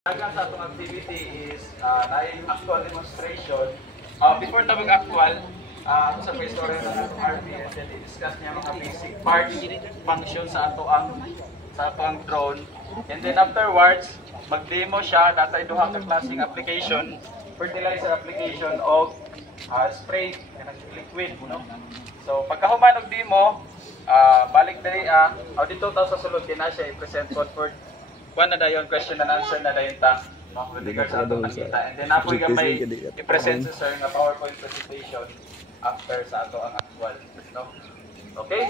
Dagan sa atong activity is na actual demonstration. Before ta mag-actual, sa pag-istorya ng atong RP and then i-discuss niya mga basic parts, function sa atong drone. And then afterwards, mag-demo siya natay duha ka klaseng application, fertilizer application o spray liquid, no? So pagkahuman og demo, balik diri dito ta sa sulod kina siya i-present for na dayon question and answer na dayon ta, no, with regards sa atong nakita. And then apoy gamay i-present sa sir nga PowerPoint presentation after sa ato ang actual, no? Okay?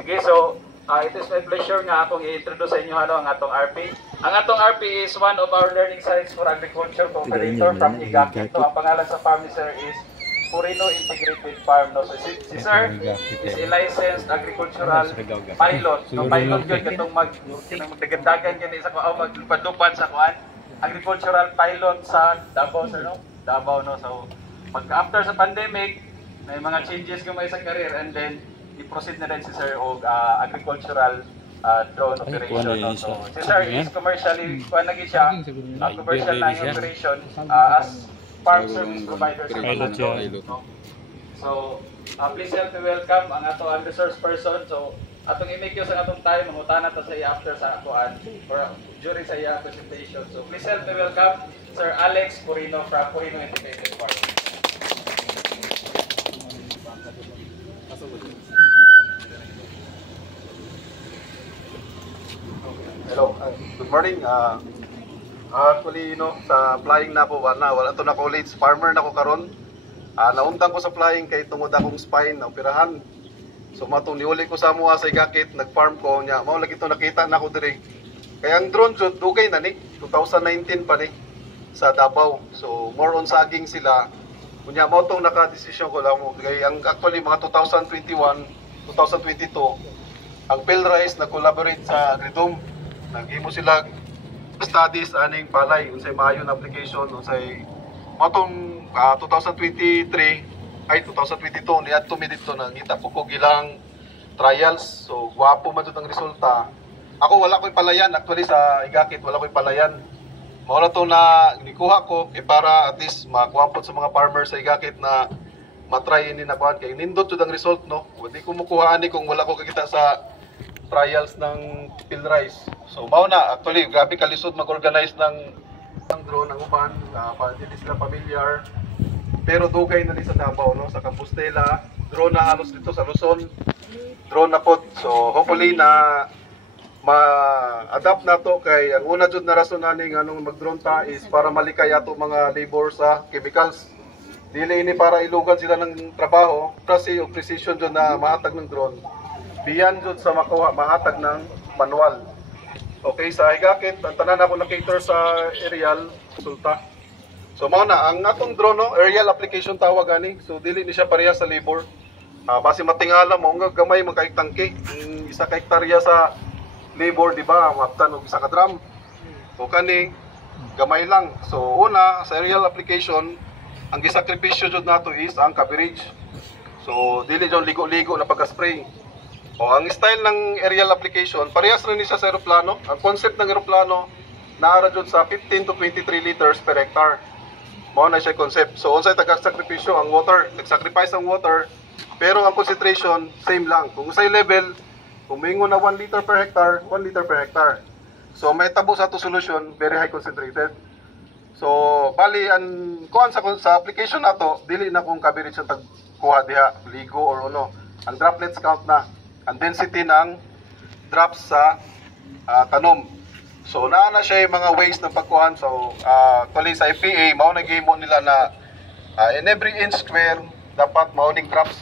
Sige, so it is my pleasure nga akong i-introduce sa inyo ang atong RP. Ang atong RP is one of our learning sites for agriculture cooperator from IGAC. Ito ang pangalan sa farm ni sir is Purino Integrated Farm, no? So si sir is a licensed agricultural pilot. So pilot yun katong magdagandagan kini sa kuan, maglupadupad sa kuan, agricultural pilot sa Davao, sir, no? Davao, no? So after sa pandemic, may mga changes gamay sa career and then i-proceed na rin si sir og agricultural drone operation, no? So si sir is commercially kuan lagi siya, commercial na operation as farm service provider sa Pilot, no? So, please help me welcome ang ato resource person. So, atong i-make use ang atong time, mangutana ta sa iya after sa akuan or during sa iya presentation. So, please help me welcome Sir Alex Purino from Purino Integrated Farm. Hello, good morning. Actually, sa flying na po, wala to na college, farmer na ko karon. Nauntang ko sa flying kay tungod akong spine na operahan. So matong niuli ko sa mua sa igakit, nag-farm ko nya. Mao lagi to nakita na ko diri. Kaya ang drone jud dugay na ni 2019 pa ni sa Davao. So more on saging sila. Kunya mo tong naka-decision ko lang mo kay ang actually mga 2021, 2022 ang Pilrice na collaborate sa Agridom. Naghimo sila studies aning palay unsay maayo na application unsay matong 2023 ay 2022 niadto mi dito nangita ko ilang trials. So gwapo man jud ang resulta. Ako wala ko'y palayan actually sa igakit, wala ko'y palayan. Mao na to na nikuha ko para at least magwapo sa mga farmers sa igakit na matry ini na kuan kay nindot jud ang result, no. Hindi ko mukuha ani kung wala ko kakita sa trials ng Pilrice. So mao na actually grabe kalisod mag-organize ng drone ang uban, hindi sila familiar. Pero dugay na din sa Davao, no, sa Compostela, drone na halos dito sa Luzon. Drone na pod. So hopefully na ma-adapt na to kay ang una jud na rason ani nganong mag-drone ta is para malikay ato mga labor sa chemicals. Dili ini para ilugan sila ng trabaho, kasi og precision jud na mahatag ng drone. Biyan jud sa makuha mahatag ng manual. Okay, sa higakit, ang tanan ako na-cater sa aerial resulta. So mao na ang atong drone, no, aerial application tawag ani. So dili ni siya pareha sa labor. Base matingala mo nga gamay man kay tangke. Isa ka hektarya sa labor, di ba? Maptan og isa ka drum. So kani gamay lang. So una sa aerial application, ang gisakripisyo jud nato is ang coverage. So dili jud ligo-ligo na pagka-spray. O ang style ng aerial application, parehas rin siya sa aeroplano. Ang concept ng aeroplano, naara dyan sa 15 to 23 liters per hectare. Mao na siya concept. So unsay taga-sakripisyo ang water, nag-sacrifice ang water, pero ang concentration same lang. Kung unsay level, kumingon na 1 liter per hectare, 1 liter per hectare. So may tabo sa to solution, very high concentrated. So bali ang kuan sa application nato, dili na kung coverage ang tagkuha diha, ligo or ano. Ang droplets count na. Ang density ng drops sa tanom. So naana siya yung mga ways ng pagkuhan. So actually sa FPA, mao nag-game nila na in every inch square dapat mauning drops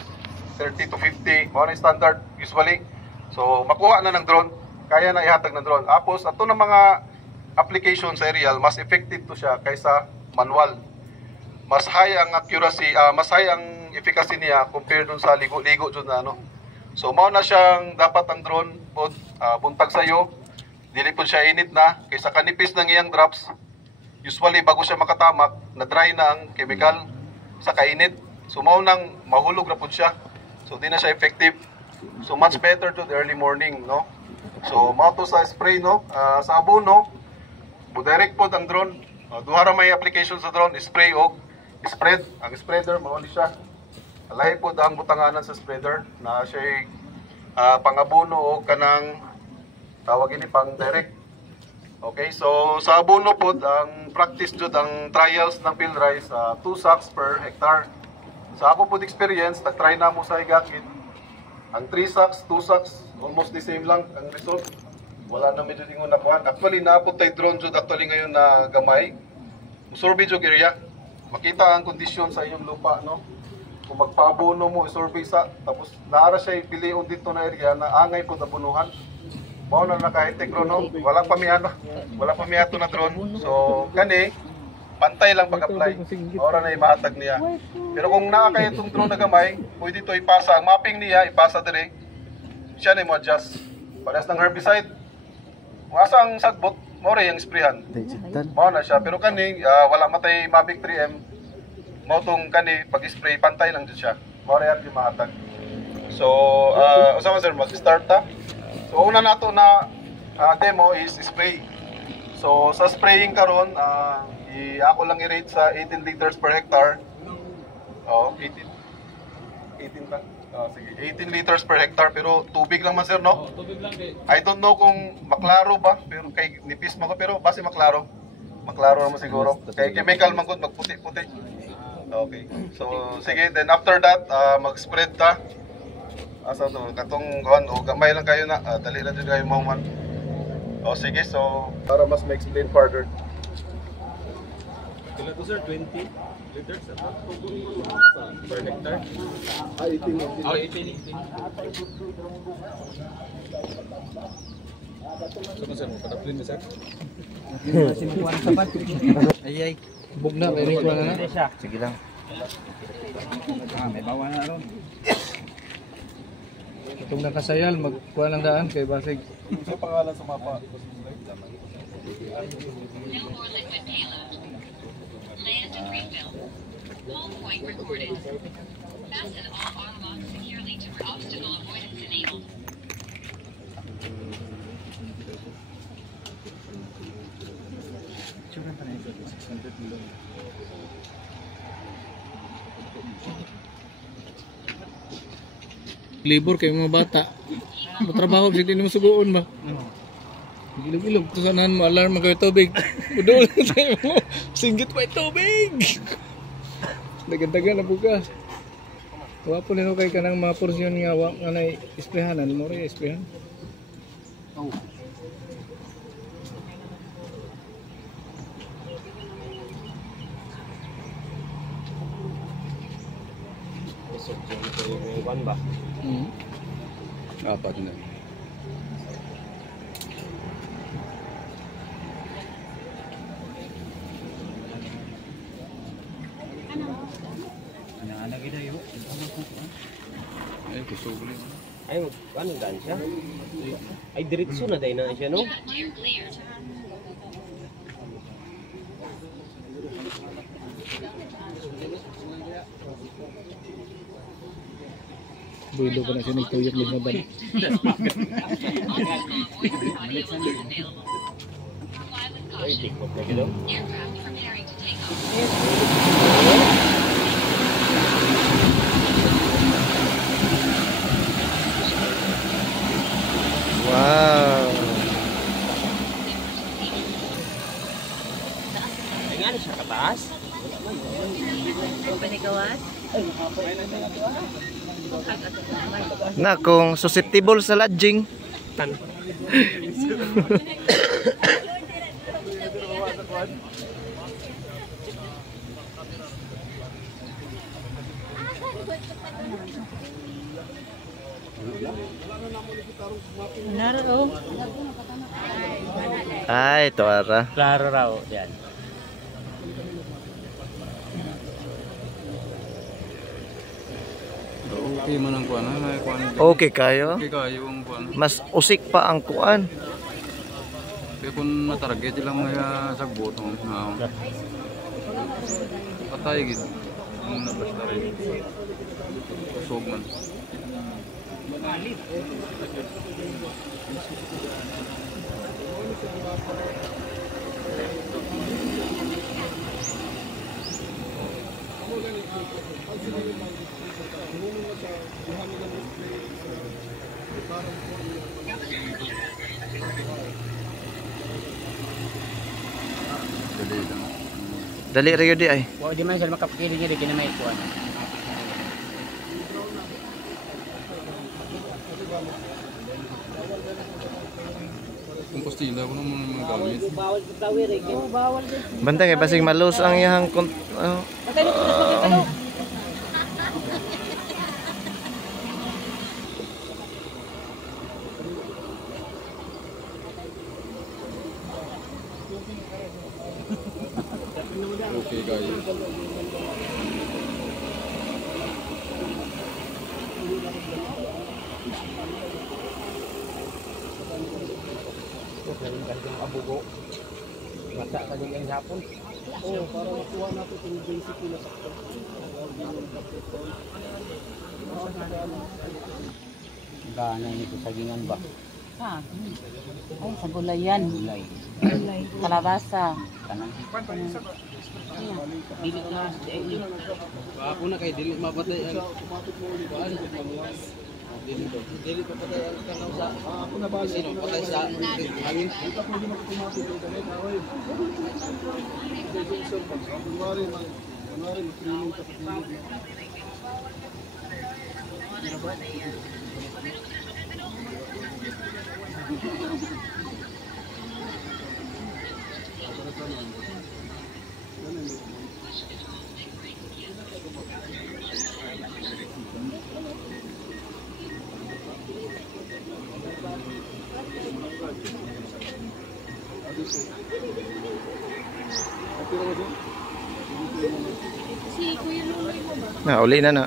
30 to 50, mao na standard usually. So makuha na ng drone, kaya na ihatag ng drone. Tapos ato ng mga application sa aerial, mas effective to siya kaysa manual. Mas high ang accuracy, mas high ang efficacy niya compared dun sa ligo-ligo jud na ano. So mao na siyang dapat ang drone pod buntag sayo, dili po siya init na kaysa kanipis ng iyang drops. Usually bago siya makatamak, na dry na ang chemical sa kainit. So mao nang mahulog ra pud siya. So di na siya effective. So much better to the early morning, no. So mao to sa spray, no, sa abono Budirect po ang drone. Duha ra may application sa drone, spray o spread. Ang spreader mao ni siya. Lahi po ang butanganan sa spreader na siya pangabono o kanang tawag ini pang direct. Okay, so sa abono po ang practice jud ang trials ng field rice 2 sacks per hectare. Sa ako po experience, nag-try na mo sa Higakid. Ang 3 sacks, 2 sacks, almost the same lang ang result. Wala na medyo tingon na kuhan. Actually, naapot tayo drone jud actually ngayon na gamay. Survey jud area. Makita ang kondisyon sa inyong lupa, no? Kung magpaabono mo, survey sa, tapos naara siya pilion dito na area na angay po na bunuhan. Mao na naka-high-tech drone, no? Wala pa miyato na drone. So, kani, pantay lang pag-apply. Ora na imahatag niya. Pero kung nakakaya itong drone na gamay, pwede ito ipasa. Ang mapping niya, ipasa dire. Siya na mo adjust. Parehas ng herbicide. Kung asa ang sagbot, maura yung sprayhan. Mao na siya. Pero kani, wala matay Mavic 3M. Mao tong kani, pag-spray, pantay lang dyan siya. Maura yung imahatag. So, usama sir, mag-start ta. So, una nato na demo is spray. So, sa spraying karon, ako lang i-rate sa 18 liters per hectare. Oh, 18 ta. Sige, 18 liters per hectare pero tubig lang man sir, no? Tubig lang kay. I don't know kung maklaro ba, pero kay nipis man ko pero base maklaro. Maklaro naman siguro. Kay chemical man gud magputi-puti. Okay. So, sige, then after that, mag-spread ta. Asa to, katong kuan o gamay lang kayo na, dali lang din kayo mauman. O sige, so para mas ma-explain further. Kila to sir 20 liters per hectare. 18. Oh, 18. Ano sir, padaplin mo sir? Ay. Bugna, may ring na na. Sige lang. May bawa na ron. Itong nakasayal, magkuha lang daan kay Basig. Sa pangalan sa mapa. No more liquid payload. Land and refill. Wall point recorded. Fasten all arm locks securely to obstacle avoidance enabled. Libur kay mga bata. Matrabaho kasi hindi mo suguon ba? Ilog-ilog. Ito sanahan mo, alarm magkawin tubig. Udol tayo mo. Singgit pa yung tubig. Dagan-dagan na buka. Tuwa po nino kay kanang mga porsyon nga nga na isprehanan. Mo rin isprehan. Apat na. Ana gid ayo. Ay, kusugli. Ay, ano daan siya? Ay, diretso na dahil na siya, no? Frontier cleared. Builo pa na siya nagtuyok din na ba? Obstacle avoidance audio mode available. Fly with Ay, caution. tikot na gano'n. Aircraft preparing to take off. Wow! Ay, nga na siya kataas. Na kung susceptible sa lodging. Ay, ito ara. Klaro raw, yan. Okay man ang kuan, may kuan. Okay kayo. Okay kayo ang kuan. Mas usik pa ang kuan. Kaya kung natarget lang mga sagbot na patay gid. Ang nabasta rin. Kusog man. Dali rayo di ay. Wa di man sila makapakili niya di kinamay kuan. Kung pastila ko naman mga gamit. Bawal tawir eh. Oh, bawal din. Bantang kay basig malus ang iyang Patay ko sa pagkakalo. Okay guys. Abugo. Bata ka din ang hapon. Oh, para makuha natin yung basic na sakto. Gana nito sa gingan ba? Ha. Ay, sa gulayan. Gulay. Kalabasa. Kanang Dili na. Ako na kay dili mapatay ang dili pa patay ang kanaw sa ako na ba sino patay sa hangin. na uli na na.